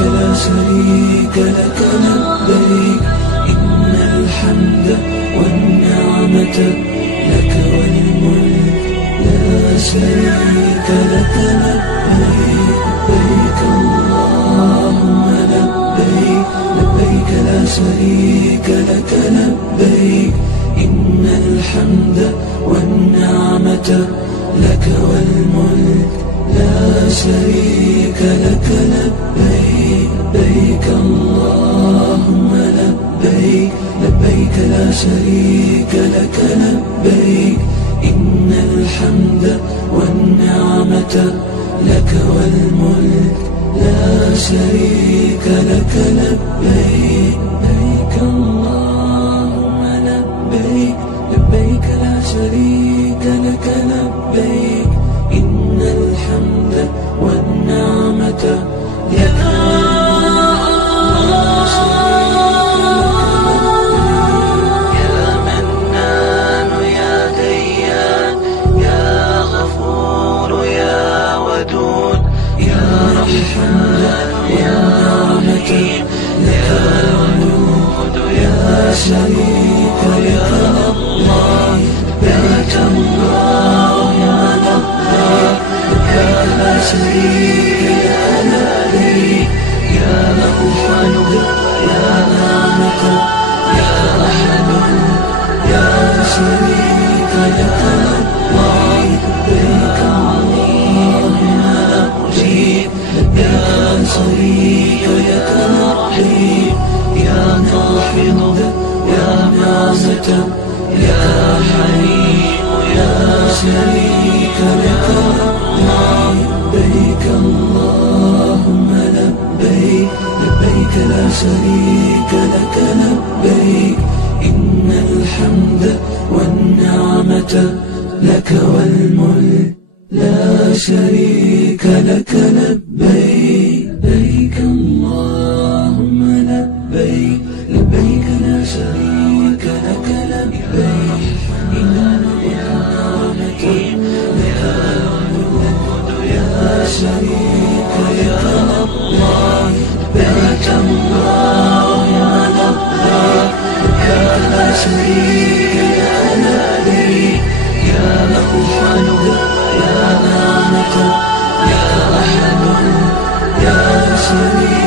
لا شريك لك لبيك إن الحمد والنعمة لك والملك لا شريك لك لبيك لبيك اللهم لبيك لبيك لا شريك لك لبيك إن الحمد والنعمة لك والملك لا شريك لك لبيك لبيك اللهم لبيك لبيك لا شريك لك لبيك إن الحمد والنعمة لك والملك لا شريك لك لبيك لبيك اللهم لبيك لبيك لا شريك لك لبيك إن الحمد والنعمة لك شريك لك الله لبيك اللهم لبيك لبيك لا شريك لك لبيك يا أوحد يا نعمة يا أحد يا شريك لك الله لبيك اللهم لبيك يا شريك لك لبيك يا ناحض يا نعمة يا حليم يا شريك لك الله لبيك اللهم لبيك لبيك لا شريك لك لبيك إن الحمد والنعمة لك والملك لا شريك لك لبيك لبيك اللهم لبيك لبيك لا شريك لك لبيك إن النعمة لك والملك يا شريك لك الله لبيك اللهم لبيك لبيك لا شريك لك لبيك يا أوحد يا نعمة يا أحد يا شريك